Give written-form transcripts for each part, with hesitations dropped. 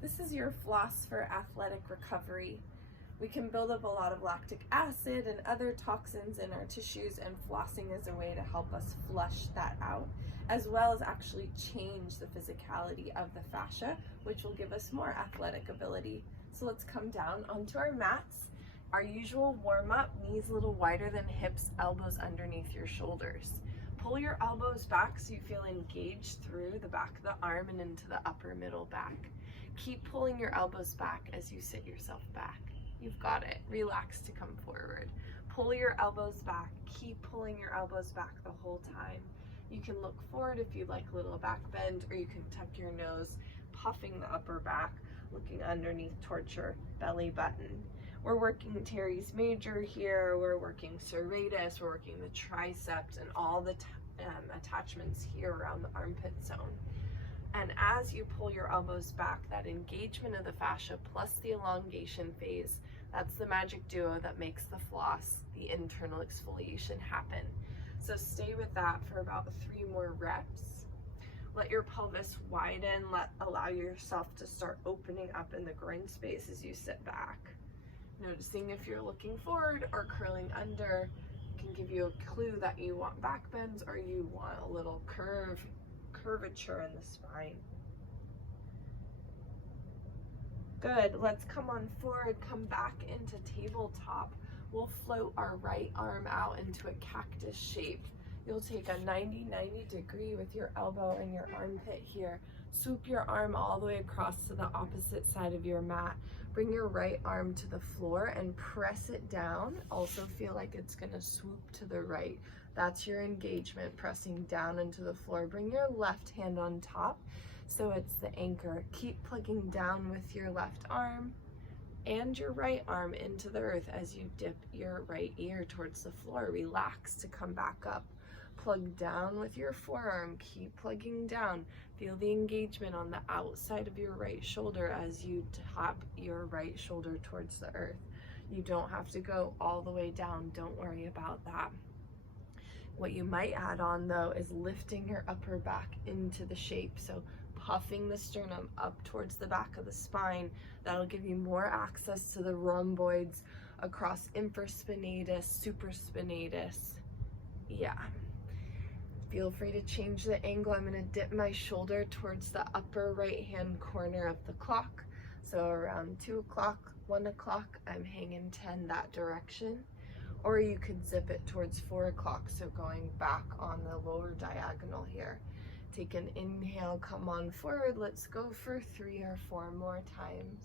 This is your floss for athletic recovery. We can build up a lot of lactic acid and other toxins in our tissues, and flossing is a way to help us flush that out, as well as actually change the physicality of the fascia, which will give us more athletic ability. So let's come down onto our mats. Our usual warm-up, knees a little wider than hips, elbows underneath your shoulders. Pull your elbows back so you feel engaged through the back of the arm and into the upper middle back. Keep pulling your elbows back as you sit yourself back. You've got it. Relax to come forward. Pull your elbows back. Keep pulling your elbows back the whole time. You can look forward if you like a little back bend, or you can tuck your nose, puffing the upper back, looking underneath towards your belly button. We're working teres major here, we're working serratus, we're working the triceps and all the attachments here around the armpit zone. And as you pull your elbows back, that engagement of the fascia plus the elongation phase, that's the magic duo that makes the floss, the internal exfoliation happen. So stay with that for about 3 more reps. Let your pelvis widen, allow yourself to start opening up in the groin space as you sit back. Noticing if you're looking forward or curling under can give you a clue that you want back bends or you want a little curvature in the spine. Good, let's come on forward, come back into tabletop. We'll float our right arm out into a cactus shape. You'll take a 90-90 degree with your elbow and your armpit here. Swoop your arm all the way across to the opposite side of your mat. Bring your right arm to the floor and press it down. Also feel like it's gonna swoop to the right. That's your engagement, pressing down into the floor. Bring your left hand on top so it's the anchor. Keep plugging down with your left arm and your right arm into the earth as you dip your right ear towards the floor. Relax to come back up. Plug down with your forearm, keep plugging down. Feel the engagement on the outside of your right shoulder as you tap your right shoulder towards the earth. You don't have to go all the way down, don't worry about that. What you might add on though is lifting your upper back into the shape. So puffing the sternum up towards the back of the spine. That'll give you more access to the rhomboids across infraspinatus, supraspinatus. Yeah. Feel free to change the angle. I'm gonna dip my shoulder towards the upper right-hand corner of the clock. So around 2 o'clock, 1 o'clock, I'm hanging 10 that direction. Or you could zip it towards 4 o'clock, so going back on the lower diagonal here. Take an inhale, come on forward. Let's go for 3 or 4 more times.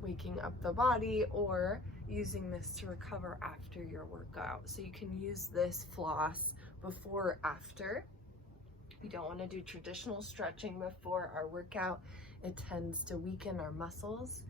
Waking up the body or using this to recover after your workout. So you can use this floss before or after. We don't want to do traditional stretching before our workout. It tends to weaken our muscles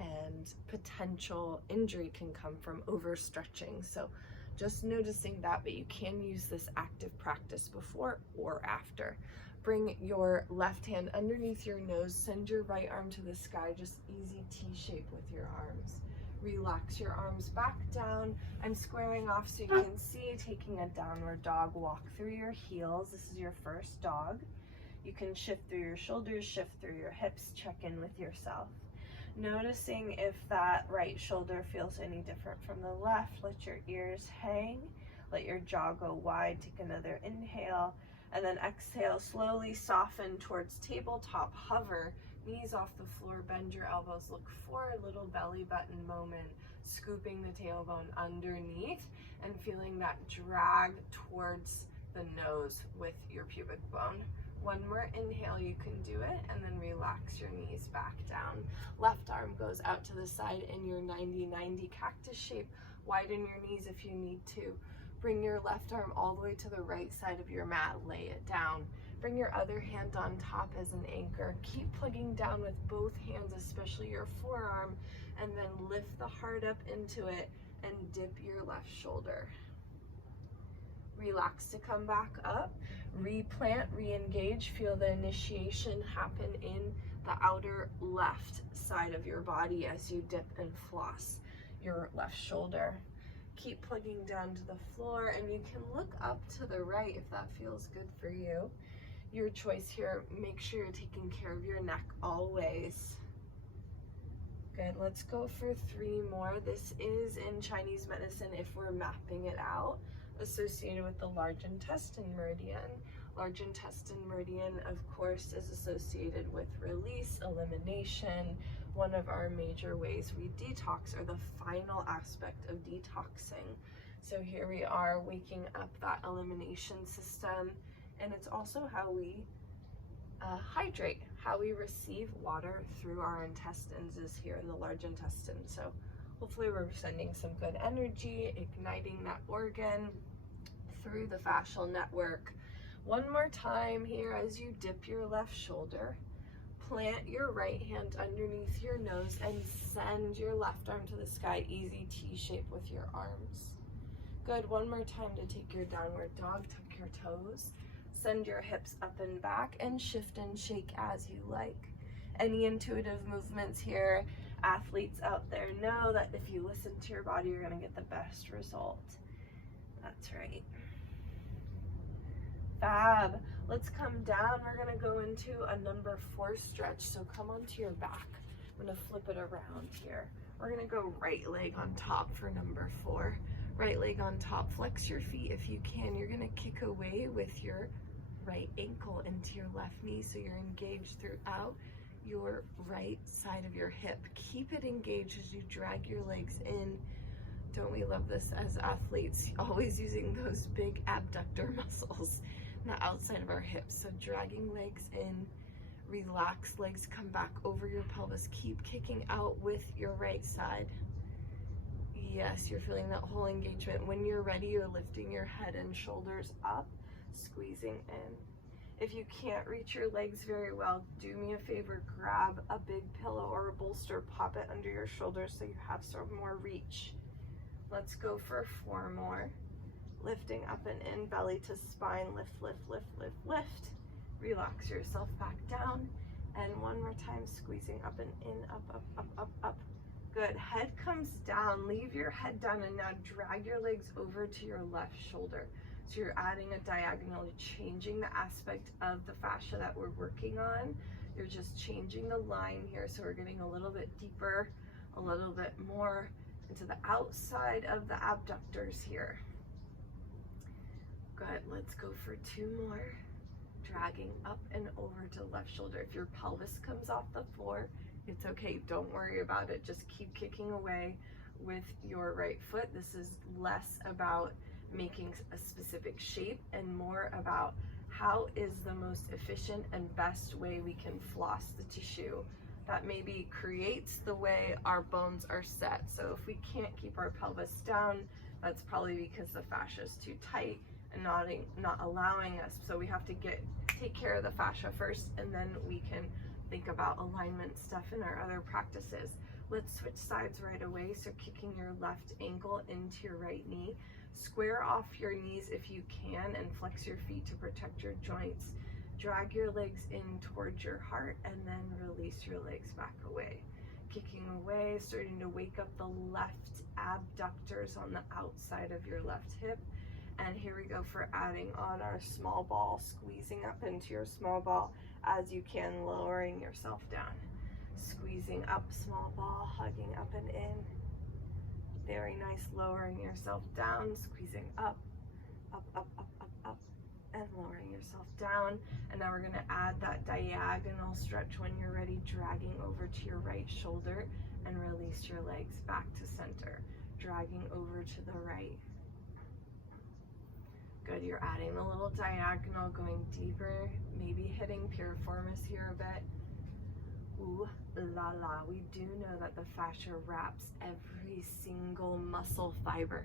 and potential injury can come from overstretching. So just noticing that, but you can use this active practice before or after. Bring your left hand underneath your nose, send your right arm to the sky, just easy T-shape with your arms. Relax your arms back down. I'm squaring off so you can see, taking a downward dog. Walk through your heels. This is your first dog. You can shift through your shoulders, shift through your hips, check in with yourself. Noticing if that right shoulder feels any different from the left. Let your ears hang, let your jaw go wide. Take another inhale, and then exhale, slowly soften towards tabletop, hover, knees off the floor, bend your elbows, look forward, little belly button moment, scooping the tailbone underneath and feeling that drag towards the nose with your pubic bone. 1 more inhale, you can do it, and then relax your knees back down. Left arm goes out to the side in your 90-90 cactus shape. Widen your knees if you need to. Bring your left arm all the way to the right side of your mat, lay it down. Bring your other hand on top as an anchor. Keep plugging down with both hands, especially your forearm, and then lift the heart up into it and dip your left shoulder. Relax to come back up, replant, re-engage, feel the initiation happen in the outer left side of your body as you dip and floss your left shoulder. Keep plugging down to the floor, and you can look up to the right if that feels good for you. Your choice here. Make sure you're taking care of your neck always. Good, let's go for 3 more. This is in Chinese medicine if we're mapping it out, associated with the large intestine meridian. Large intestine meridian, of course, is associated with release, elimination. One of our major ways we detox, or the final aspect of detoxing. So here we are waking up that elimination system, and it's also how we hydrate, how we receive water through our intestines is here in the large intestine. So hopefully we're sending some good energy, igniting that organ through the fascial network. One more time here as you dip your left shoulder, plant your right hand underneath your nose and send your left arm to the sky, easy T shape with your arms. Good, one more time to take your downward dog, tuck your toes, send your hips up and back and shift and shake as you like. Any intuitive movements here, athletes out there know that if you listen to your body, you're gonna get the best result. That's right. Fab. Let's come down. We're gonna go into a number 4 stretch. So come onto your back. I'm gonna flip it around here. We're gonna go right leg on top for number 4. Right leg on top, flex your feet if you can. You're gonna kick away with your right ankle into your left knee so you're engaged throughout your right side of your hip. Keep it engaged as you drag your legs in. Don't we love this as athletes? Always using those big abductor muscles on the outside of our hips. So dragging legs in, relax, legs come back over your pelvis. Keep kicking out with your right side. Yes, you're feeling that whole engagement. When you're ready, you're lifting your head and shoulders up, squeezing in. If you can't reach your legs very well, do me a favor, grab a big pillow or a bolster, pop it under your shoulders so you have some more reach. Let's go for 4 more. Lifting up and in, belly to spine, lift, lift, lift, lift, lift. Relax yourself back down. And one more time, squeezing up and in, up, up, up, up, up. Good, head comes down, leave your head down, and now drag your legs over to your left shoulder. So you're adding a diagonal, changing the aspect of the fascia that we're working on. You're just changing the line here, so we're getting a little bit deeper, a little bit more into the outside of the abductors here. Good, let's go for 2 more. Dragging up and over to the left shoulder. If your pelvis comes off the floor, it's okay, don't worry about it. Just keep kicking away with your right foot. This is less about making a specific shape and more about how is the most efficient and best way we can floss the tissue that maybe creates the way our bones are set. So if we can't keep our pelvis down, that's probably because the fascia is too tight and not allowing us. So we have to take care of the fascia first, and then we can think about alignment stuff in our other practices. Let's switch sides right away. So kicking your left ankle into your right knee. Square off your knees if you can and flex your feet to protect your joints. Drag your legs in towards your heart and then release your legs back away. Kicking away, starting to wake up the left abductors on the outside of your left hip. And here we go for adding on our small ball, squeezing up into your small ball as you can, lowering yourself down. Squeezing up, small ball, hugging up and in. Very nice, lowering yourself down, squeezing up, up, up, up, up, up, and lowering yourself down. And now we're gonna add that diagonal stretch when you're ready, dragging over to your right shoulder and release your legs back to center, dragging over to the right. Good, you're adding a little diagonal, going deeper, maybe hitting piriformis here a bit. Ooh la la, we do know that the fascia wraps every single muscle fiber.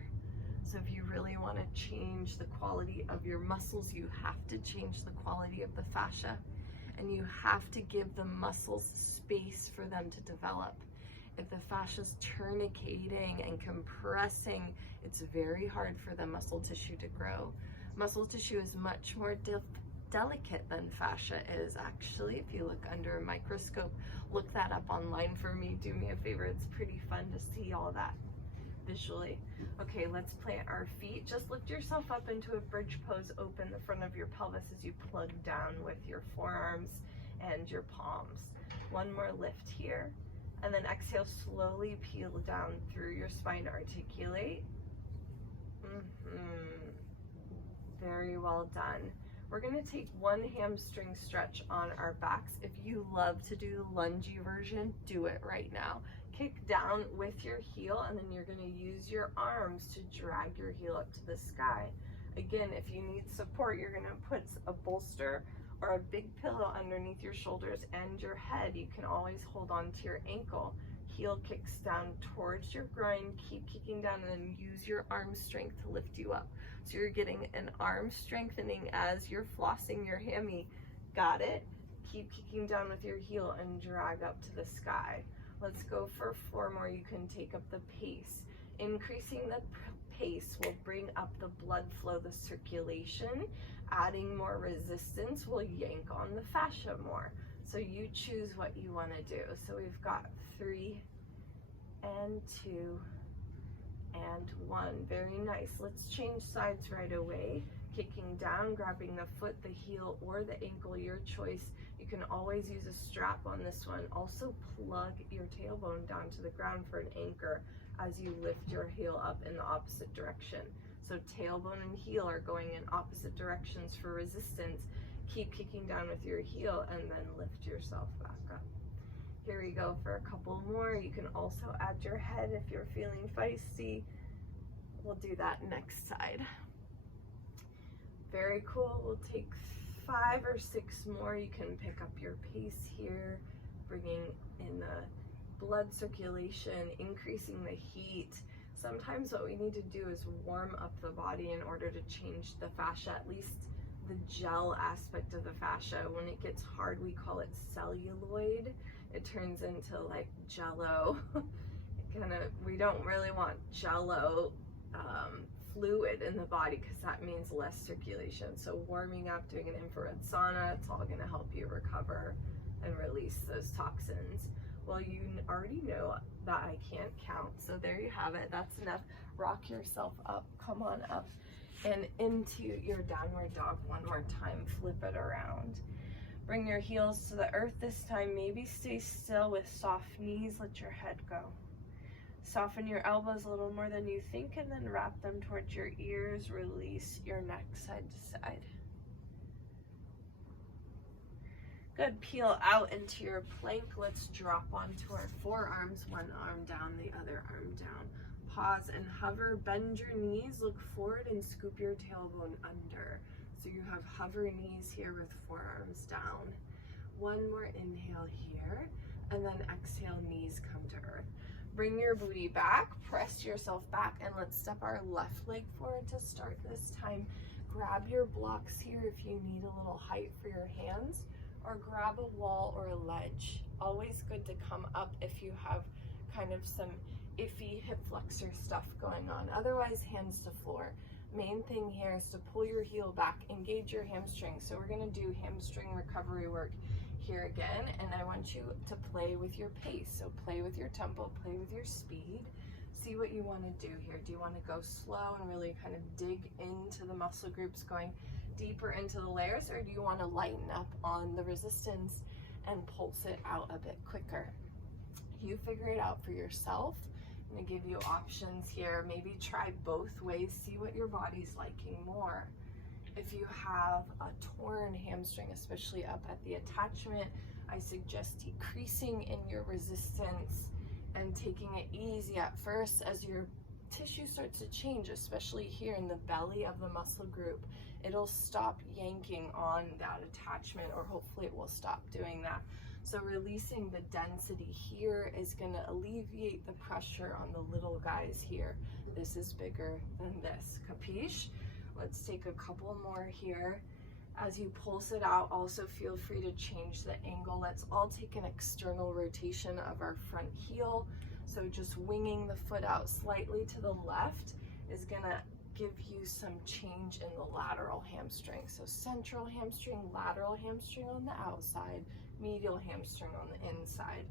So if you really want to change the quality of your muscles, you have to change the quality of the fascia, and you have to give the muscles space for them to develop. If the fascia is tourniqueting and compressing, it's very hard for the muscle tissue to grow. Muscle tissue is much more delicate than fascia is, actually. If you look under a microscope, look that up online for me, do me a favor, it's pretty fun to see all that visually. Okay, let's plant our feet. Just lift yourself up into a bridge pose. Open the front of your pelvis as you plug down with your forearms and your palms. One more lift here. And then exhale, slowly peel down through your spine, articulate. Very well done. We're gonna take one hamstring stretch on our backs. If you love to do the lungy version, do it right now. Kick down with your heel, and then you're gonna use your arms to drag your heel up to the sky. Again, if you need support, you're gonna put a bolster or a big pillow underneath your shoulders and your head. You can always hold on to your ankle. Heel kicks down towards your groin, keep kicking down, and then use your arm strength to lift you up. So you're getting an arm strengthening as you're flossing your hammy. Got it? Keep kicking down with your heel and drag up to the sky. Let's go for 4 more. You can take up the pace. Increasing the pace will bring up the blood flow, the circulation. Adding more resistance will yank on the fascia more. So you choose what you want to do. So we've got 3 and 2 and 1. Very nice. Let's change sides right away. Kicking down, grabbing the foot, the heel, or the ankle, your choice. You can always use a strap on this one. Also plug your tailbone down to the ground for an anchor as you lift your heel up in the opposite direction. So tailbone and heel are going in opposite directions for resistance. Keep kicking down with your heel and then lift yourself back up. Here we go for a couple more. You can also add your head if you're feeling feisty. We'll do that next side. Very cool. We'll take 5 or 6 more. You can pick up your pace here, bringing in the blood circulation, increasing the heat. Sometimes what we need to do is warm up the body in order to change the fascia, at least the gel aspect of the fascia. When it gets hard, we call it celluloid. It turns into like jello. We don't really want jello fluid in the body because that means less circulation. So warming up, doing an infrared sauna, it's all gonna help you recover and release those toxins. Well, you already know that I can't count, so there you have it. That's enough. Rock yourself up, come on up and into your downward dog one more time. Flip it around. Bring your heels to the earth this time. Maybe stay still with soft knees. Let your head go. Soften your elbows a little more than you think, and then wrap them towards your ears. Release your neck side to side. Good. Peel out into your plank. Let's drop onto our forearms. One arm down, the other arm down. Pause and hover. Bend your knees. Look forward and scoop your tailbone under. So you have hover knees here with forearms down. One more inhale here, and then exhale, knees come to earth. Bring your booty back, press yourself back, and let's step our left leg forward to start this time. Grab your blocks here if you need a little height for your hands, or grab a wall or a ledge. Always good to come up if you have kind of some iffy hip flexor stuff going on. Otherwise, hands to floor. Main thing here is to pull your heel back, engage your hamstrings. So we're gonna do hamstring recovery work here again, and I want you to play with your pace. So play with your tempo, play with your speed. See what you want to do here. Do you want to go slow and really kind of dig into the muscle groups, going deeper into the layers, or do you want to lighten up on the resistance and pulse it out a bit quicker? You figure it out for yourself. I'm going to give you options here. Maybe try both ways, see what your body's liking more. If you have a torn hamstring, especially up at the attachment, I suggest decreasing in your resistance and taking it easy at first as your tissue starts to change, especially here in the belly of the muscle group. It'll stop yanking on that attachment, or hopefully it will stop doing that. So releasing the density here is going to alleviate the pressure on the little guys here. This is bigger than this. Capiche? Let's take a couple more here. As you pulse it out, also feel free to change the angle. Let's all take an external rotation of our front heel. So just winging the foot out slightly to the left is gonna give you some change in the lateral hamstring. So central hamstring, lateral hamstring on the outside, medial hamstring on the inside.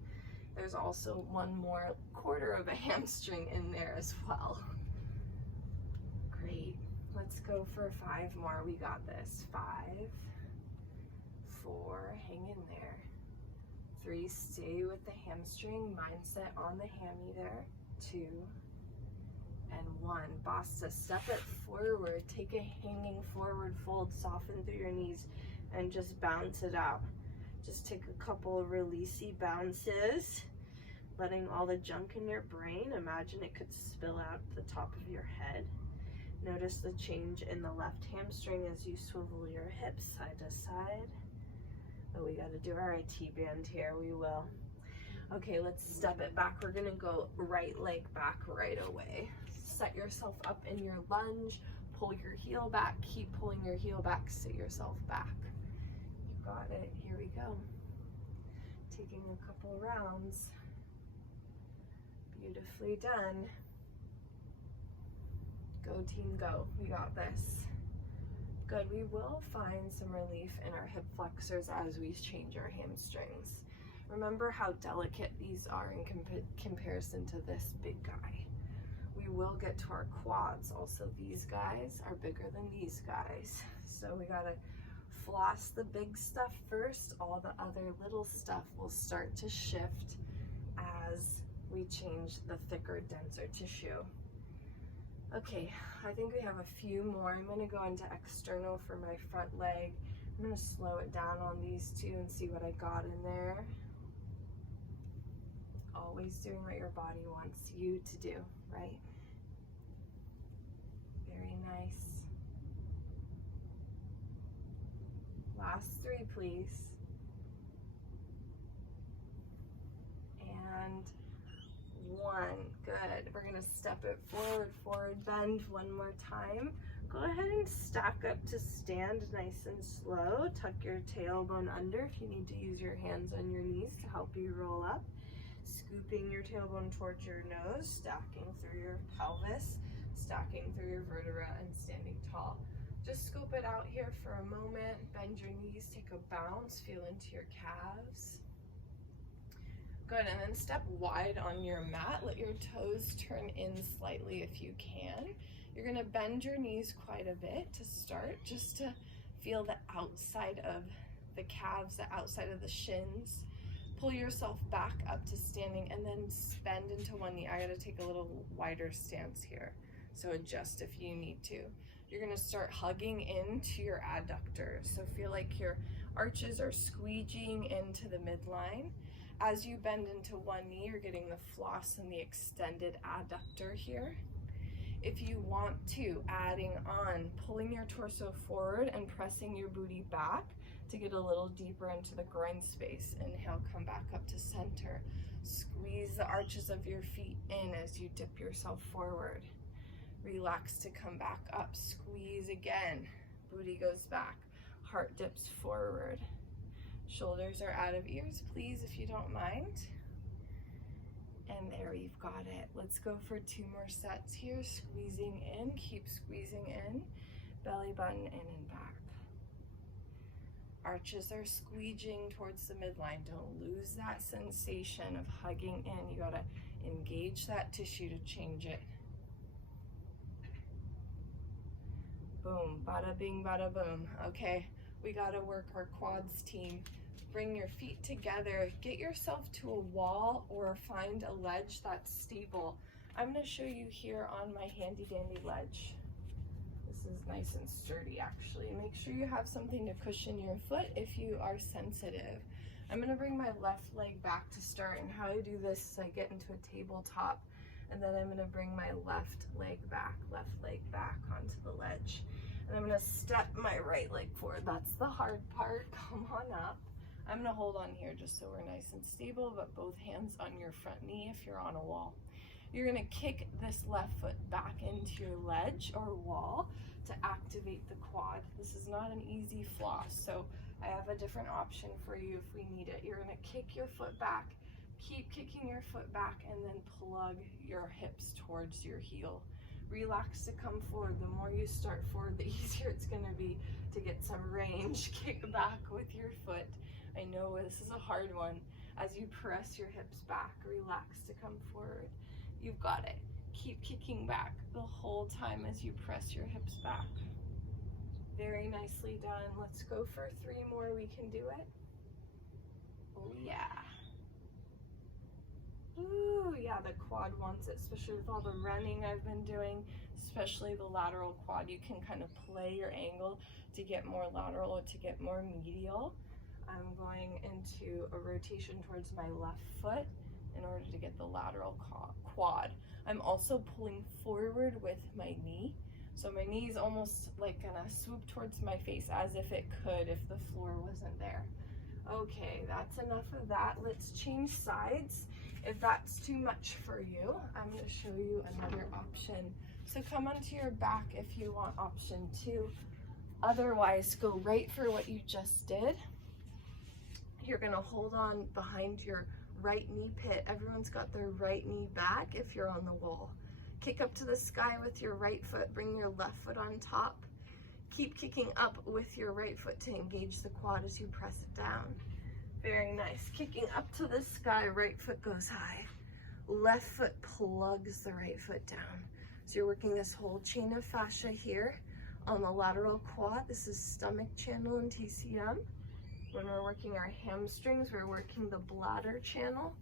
There's also one more quarter of a hamstring in there as well. Great. Let's go for 5 more. We got this. 5, 4, hang in there. 3, stay with the hamstring mindset on the hammy there. 2 and 1. Basta, step it forward. Take a hanging forward fold, soften through your knees, and just bounce it out. Just take a couple of releasey bounces, letting all the junk in your brain, imagine it could spill out the top of your head. Notice the change in the left hamstring as you swivel your hips side to side. Oh, we got to do our IT band here. We will. Okay, let's step it back. We're going to go right leg back right away. Set yourself up in your lunge. Pull your heel back. Keep pulling your heel back. Sit yourself back. You got it. Here we go. Taking a couple rounds. Beautifully done. Go team, go. We got this. Good. We will find some relief in our hip flexors as we change our hamstrings. Remember how delicate these are in comparison to this big guy. We will get to our quads. Also, these guys are bigger than these guys. So we gotta floss the big stuff first. All the other little stuff will start to shift as we change the thicker, denser tissue. Okay, I think we have a few more. I'm gonna go into external for my front leg. I'm gonna slow it down on these two and see what I got in there. Always doing what your body wants you to do, right? Very nice. Last 3, please. And 1, good. We're gonna step it forward, forward bend one more time. Go ahead and stack up to stand nice and slow. Tuck your tailbone under if you need to use your hands on your knees to help you roll up. Scooping your tailbone towards your nose, stacking through your pelvis, stacking through your vertebra, and standing tall. Just scoop it out here for a moment. Bend your knees, take a bounce, feel into your calves. Good, and then step wide on your mat. Let your toes turn in slightly if you can. You're gonna bend your knees quite a bit to start, just to feel the outside of the calves, the outside of the shins. Pull yourself back up to standing and then bend into one knee. I gotta take a little wider stance here, so adjust if you need to. You're gonna start hugging into your adductors. So feel like your arches are squeegeeing into the midline. As you bend into one knee, you're getting the floss and the extended adductor here. If you want to, adding on, pulling your torso forward and pressing your booty back to get a little deeper into the groin space. Inhale, come back up to center. Squeeze the arches of your feet in as you dip yourself forward. Relax to come back up. Squeeze again. Booty goes back. Heart dips forward. Shoulders are out of ears, please, if you don't mind. And there, you've got it. Let's go for 2 more sets here. Squeezing in, keep squeezing in. Belly button in and back. Arches are squeegeeing towards the midline. Don't lose that sensation of hugging in. You gotta engage that tissue to change it. Boom, bada bing, bada boom. Okay, we gotta work our quads, team. Bring your feet together. Get yourself to a wall or find a ledge that's stable. I'm gonna show you here on my handy dandy ledge. This is nice and sturdy, actually. Make sure you have something to cushion your foot if you are sensitive. I'm gonna bring my left leg back to start, and how I do this is I get into a tabletop, and then I'm gonna bring my left leg back onto the ledge. And I'm gonna step my right leg forward. That's the hard part. Come on up. I'm gonna hold on here just so we're nice and stable, but both hands on your front knee if you're on a wall. You're gonna kick this left foot back into your ledge or wall to activate the quad. This is not an easy floss, so I have a different option for you if we need it. You're gonna kick your foot back, keep kicking your foot back, and then plug your hips towards your heel. Relax to come forward. The more you start forward, the easier it's gonna be to get some range. Kick back with your foot. I know this is a hard one. As you press your hips back, relax to come forward. You've got it. Keep kicking back the whole time as you press your hips back. Very nicely done. Let's go for 3 more. We can do it. Oh yeah. Ooh, yeah, the quad wants it, especially with all the running I've been doing, especially the lateral quad. You can kind of play your angle to get more lateral or to get more medial. I'm going into a rotation towards my left foot in order to get the lateral quad. I'm also pulling forward with my knee. So my knee is almost like gonna swoop towards my face as if it could if the floor wasn't there. Okay, that's enough of that. Let's change sides. If that's too much for you, I'm gonna show you another option. So come onto your back if you want option 2. Otherwise, go right for what you just did. You're gonna hold on behind your right knee pit. Everyone's got their right knee back if you're on the wall. Kick up to the sky with your right foot, bring your left foot on top. Keep kicking up with your right foot to engage the quad as you press it down. Very nice. Kicking up to the sky, right foot goes high. Left foot plugs the right foot down. So you're working this whole chain of fascia here on the lateral quad. This is stomach channel and TCM. When we're working our hamstrings, we're working the bladder channel,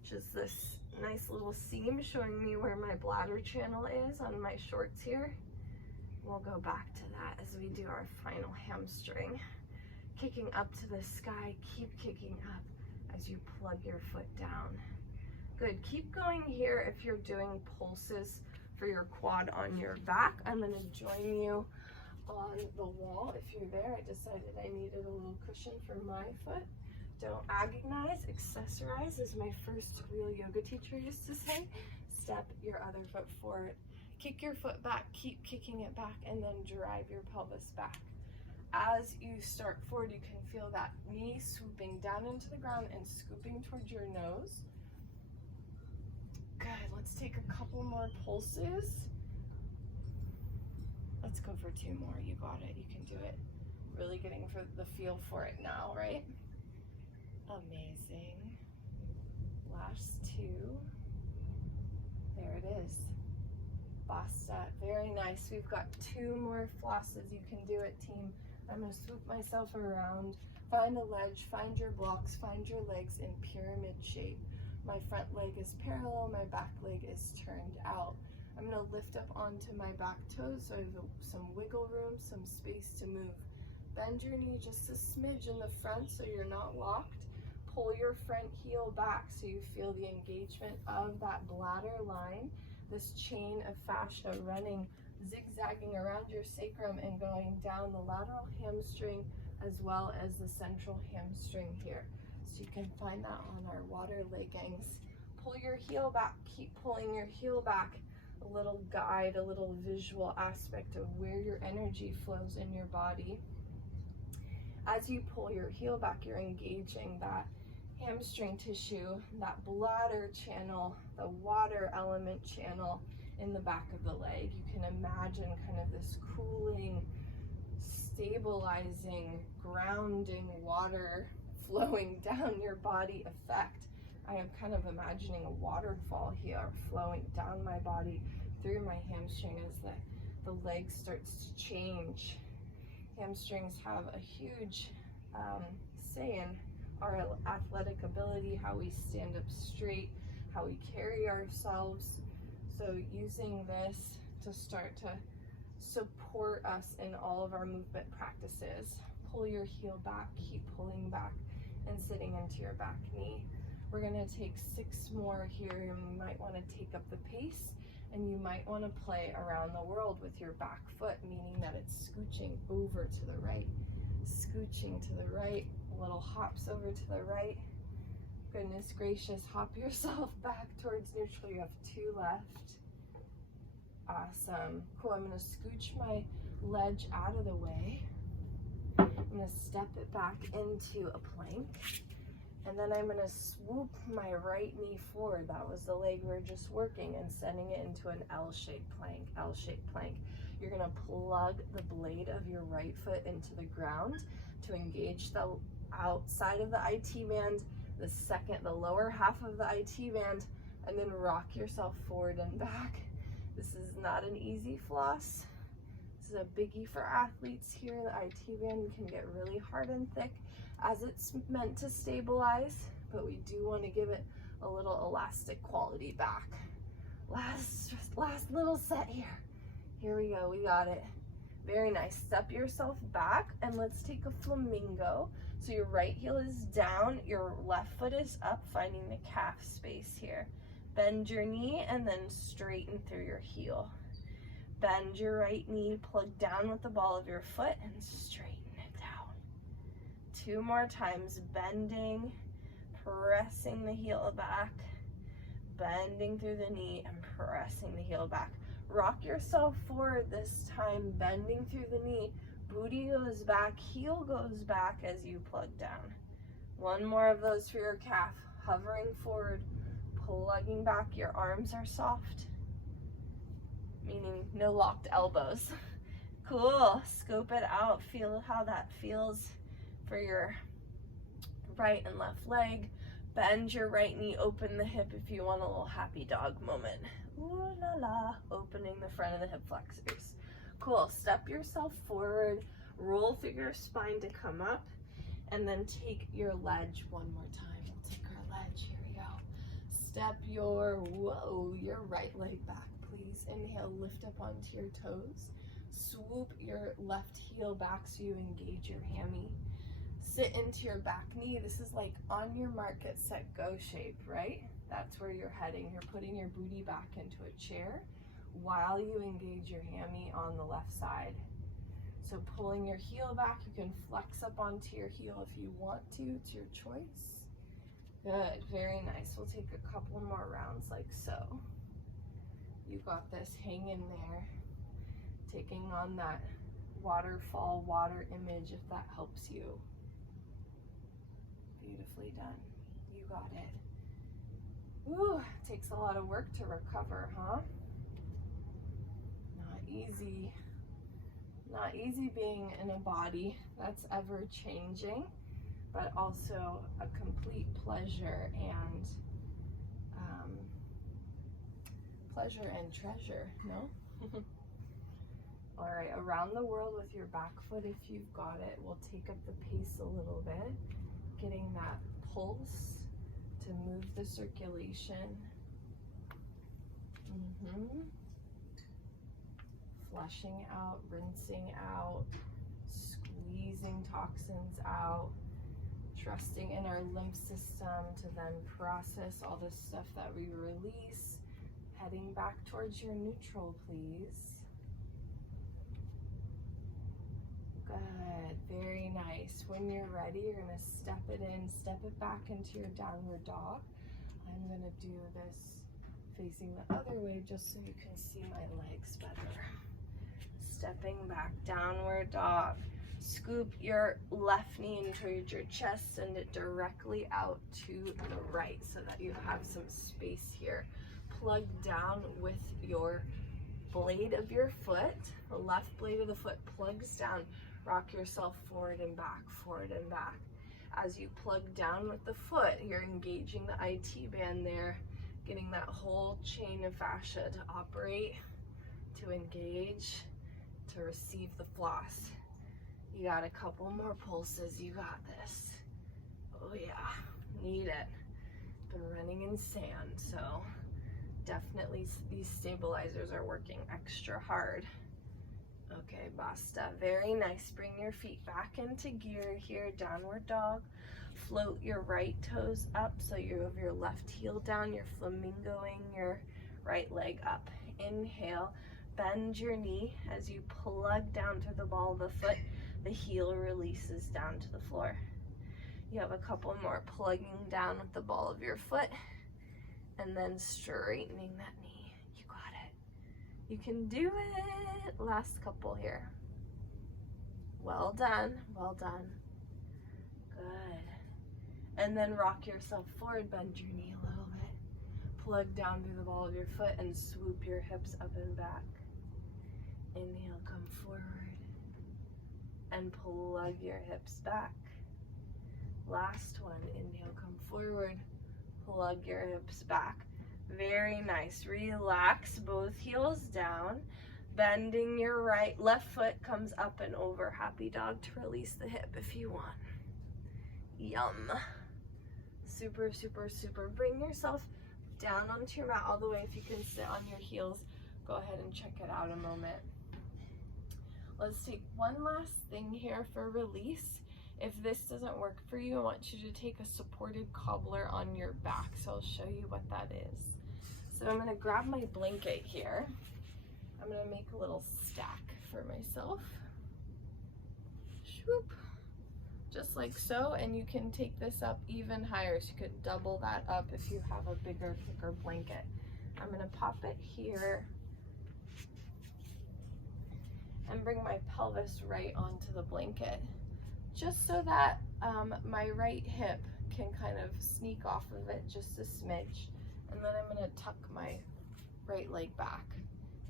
which is this nice little seam showing me where my bladder channel is on my shorts here. We'll go back to that as we do our final hamstring. Kicking up to the sky, keep kicking up as you plug your foot down. Good, keep going here if you're doing pulses for your quad on your back. I'm gonna join you on the wall if you're there. I decided I needed a little cushion for my foot. Don't agonize, accessorize, as my first real yoga teacher used to say. Step your other foot forward. Kick your foot back, keep kicking it back, and then drive your pelvis back. As you start forward, you can feel that knee swooping down into the ground and scooping towards your nose. Good, let's take a couple more pulses. Let's go for 2 more. You got it, you can do it. Really getting for the feel for it now, right? Amazing. Last 2. There it is. Basta. Very nice. We've got 2 more flosses. You can do it, team. I'm going to swoop myself around, find a ledge, find your blocks, find your legs in pyramid shape. My front leg is parallel, my back leg is turned out. I'm going to lift up onto my back toes so I have some wiggle room, some space to move. Bend your knee just a smidge in the front so you're not locked. Pull your front heel back so you feel the engagement of that bladder line, this chain of fascia running, zigzagging around your sacrum and going down the lateral hamstring as well as the central hamstring here. So you can find that on our water leggings. Pull your heel back, keep pulling your heel back. A little guide, a little visual aspect of where your energy flows in your body. As you pull your heel back, you're engaging that hamstring tissue, that bladder channel, the water element channel in the back of the leg. You can imagine kind of this cooling, stabilizing, grounding water flowing down your body effect. I am kind of imagining a waterfall here flowing down my body through my hamstring as the leg starts to change. Hamstrings have a huge say in our athletic ability, how we stand up straight, how we carry ourselves. So using this to start to support us in all of our movement practices. Pull your heel back, keep pulling back and sitting into your back knee. We're gonna take 6 more here. You might wanna take up the pace and you might wanna play around the world with your back foot, meaning that it's scooching over to the right, scooching to the right, little hops over to the right. Goodness gracious, hop yourself back towards neutral. You have 2 left. Awesome. Cool, I'm gonna scooch my ledge out of the way. I'm gonna step it back into a plank. And then I'm gonna swoop my right knee forward. That was the leg we were just working, and sending it into an L-shaped plank, L-shaped plank. You're gonna plug the blade of your right foot into the ground to engage the outside of the IT band, the lower half of the IT band, and then rock yourself forward and back. This is not an easy floss. This is a biggie for athletes here. The IT band can get really hard and thick as it's meant to stabilize, but we do want to give it a little elastic quality back. Last little set here. Here we go, we got it. Very nice. Step yourself back and let's take a flamingo. So your right heel is down, your left foot is up, finding the calf space here. Bend your knee and then straighten through your heel. Bend your right knee, plug down with the ball of your foot and straighten it down. 2 more times, bending, pressing the heel back, bending through the knee and pressing the heel back. Rock yourself forward this time, bending through the knee. Booty goes back, heel goes back as you plug down. 1 more of those for your calf. Hovering forward, plugging back. Your arms are soft, meaning no locked elbows. Cool. Scope it out. Feel how that feels for your right and left leg. Bend your right knee, open the hip if you want a little happy dog moment. Ooh la la, opening the front of the hip flexors. Cool, step yourself forward, roll through your spine to come up, and then take your ledge 1 more time. We'll take our ledge, here we go. Step your right leg back, please. Inhale, lift up onto your toes. Swoop your left heel back so you engage your hammy. Sit into your back knee. This is like on your mark, get set, go shape, right? That's where you're heading. You're putting your booty back into a chair while you engage your hammy on the left side. So pulling your heel back, you can flex up onto your heel if you want to. It's your choice. Good, very nice. We'll take a couple more rounds like so. You got this, hang in there. Taking on that waterfall, water image if that helps you. Beautifully done. You got it. Ooh, takes a lot of work to recover, huh? Not easy. Not easy being in a body that's ever changing, but also a complete pleasure and treasure, no? All right, around the world with your back foot if you've got it. We'll take up the pace a little bit, getting that pulse to move the circulation. Flushing out, rinsing out, squeezing toxins out, trusting in our lymph system to then process all the stuff that we release. Heading back towards your neutral, please. Good, very nice. When you're ready, you're gonna step it in, step it back into your downward dog. I'm gonna do this facing the other way just so you can see my legs better. Stepping back, downward dog. Scoop your left knee in towards your chest, send it directly out to the right so that you have some space here. Plug down with your blade of your foot. The left blade of the foot plugs down. Rock yourself forward and back, forward and back. As you plug down with the foot, you're engaging the IT band there, getting that whole chain of fascia to operate, to engage, to receive the floss. You got a couple more pulses, you got this. Oh yeah, need it. Been running in sand, so definitely these stabilizers are working extra hard. Okay, basta. Very nice. Bring your feet back into gear here, downward dog. Float your right toes up so you have your left heel down. You're flamingoing your right leg up. Inhale, bend your knee as you plug down through the ball of the foot. The heel releases down to the floor. You have a couple more, plugging down with the ball of your foot and then straightening that knee. You got it. You can do it. Last couple here. Well done, well done. Good. And then rock yourself forward, bend your knee a little bit. Plug down through the ball of your foot and swoop your hips up and back. Inhale, come forward. And plug your hips back. Last one. Inhale, come forward. Plug your hips back. Very nice. Relax both heels down. Bending your left foot comes up and over. Happy dog to release the hip if you want. Yum. Super, super, super. Bring yourself down onto your mat all the way. If you can sit on your heels, go ahead and check it out a moment. Let's take one last thing here for release. If this doesn't work for you, I want you to take a supported cobbler on your back. So I'll show you what that is. So I'm going to grab my blanket here. I'm going to make a little stack for myself. Swoop. Just like so, and you can take this up even higher. So you could double that up if you have a bigger, thicker blanket. I'm going to pop it here and bring my pelvis right onto the blanket, just so that my right hip can kind of sneak off of it just a smidge. And then I'm going to tuck my right leg back.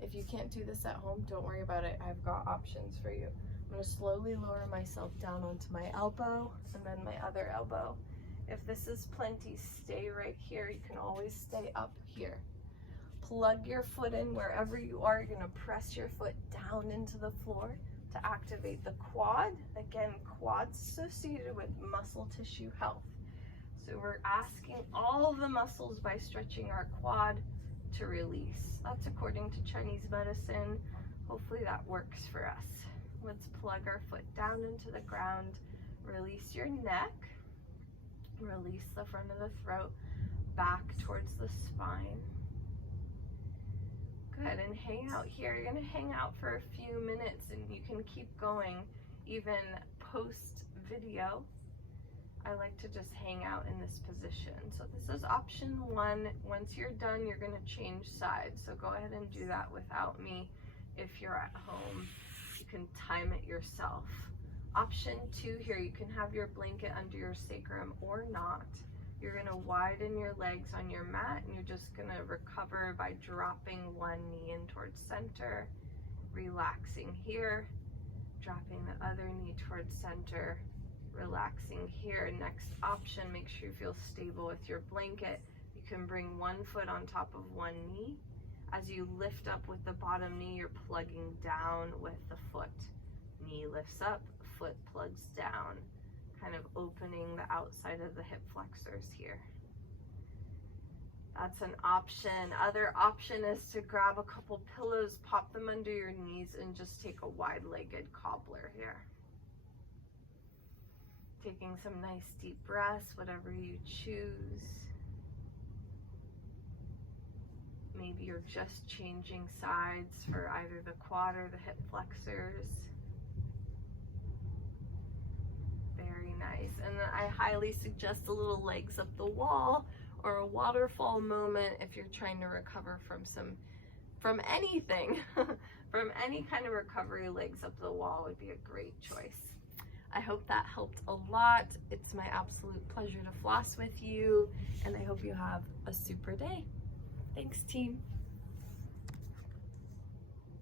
If you can't do this at home, don't worry about it. I've got options for you. I'm going to slowly lower myself down onto my elbow and then my other elbow. If this is plenty, stay right here. You can always stay up here. Plug your foot in wherever you are. You're going to press your foot down into the floor to activate the quad. Again, quads associated with muscle tissue health. So we're asking all the muscles by stretching our quad to release. That's according to Chinese medicine. Hopefully that works for us. Let's plug our foot down into the ground. Release your neck. Release the front of the throat back towards the spine. Good, and hang out here. You're going to hang out for a few minutes and you can keep going even post video. I like to just hang out in this position. So this is option one. Once you're done, you're going to change sides. So go ahead and do that without me. If you're at home, you can time it yourself. Option two here, you can have your blanket under your sacrum or not. You're going to widen your legs on your mat and you're just going to recover by dropping one knee in towards center, relaxing here, dropping the other knee towards center, relaxing here. Next option, make sure you feel stable with your blanket. You can bring one foot on top of one knee. As you lift up with the bottom knee, you're plugging down with the foot. Knee lifts up, foot plugs down, kind of opening the outside of the hip flexors here. That's an option. Other option is to grab a couple pillows, pop them under your knees, and just take a wide-legged cobbler here. Taking some nice deep breaths, whatever you choose. Maybe you're just changing sides for either the quad or the hip flexors. Very nice. And then I highly suggest a little legs up the wall or a waterfall moment if you're trying to recover from anything. From any kind of recovery, legs up the wall would be a great choice. I hope that helped a lot. It's my absolute pleasure to floss with you, and I hope you have a super day. Thanks, team.